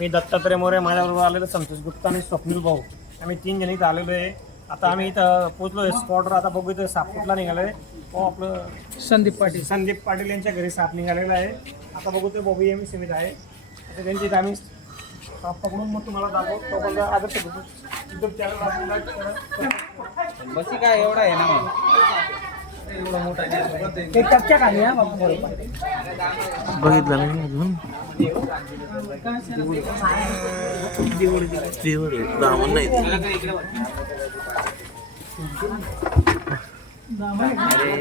मी दत्तात्रय मोरे माझ्याबरोबर आलेलो संतोष गुप्ता आणि स्वप्नील भाऊ. आम्ही तीन जण इथं आलेलो आहे. आता आम्ही इथं पोहोचलो स्पॉटवर. आता बघू इथं साप कुठला निघाला आहे हो आपलं संदीप पाटील. संदीप पाटील यांच्या घरी साप निघालेला आहे. आता बघू ते बघू एम सीमित आहे. आता त्यांची इथं आम्ही साप पकडून मग तुम्हाला दाखवतो. तोपर्यंत आदर्श बघू. आपल्याला थोडं- बसी काय एवढा आहे ना ते टपच्या खाली हा बघितलं नाही अजून दिवड. ब्राह्मण नाही.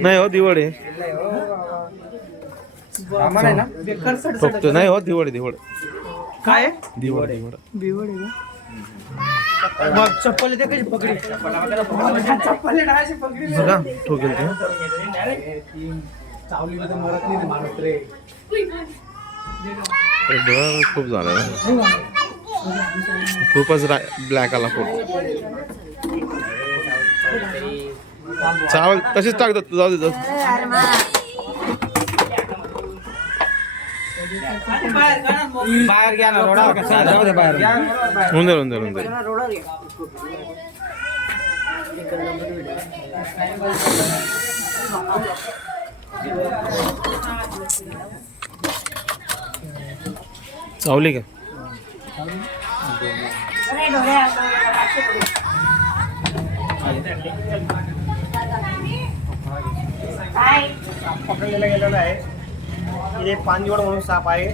नाही हो दिवड आहे आहे ना बेकार सड फक्त नाही हो दिवड आहे, दिवड काय दिवड दिवड बिवड आहे का मग चप्पल ते कशी पकडी चप्पल पकडी बघा ठोकेल ते खूप झालं. खूपच ब्लॅक आला खूप चावल तसेच टाकतात जाऊ दे जाऊ दे. बाहेर घ्या ना रोडा जाऊ दे बाहेर. होऊन जाईल होऊन जाईल होऊन जाईल चावली का पकडलेला गेलेला आहे. हे पानजीवड म्हणून साप आहे.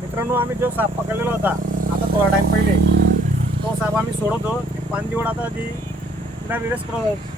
मित्रांनो आम्ही जो साप पकडलेला होता आता थोडा टाइम पहिले. तो साप आम्ही सोडवतो. पानजीवड आता ती तिला रिलीज करत आहोत.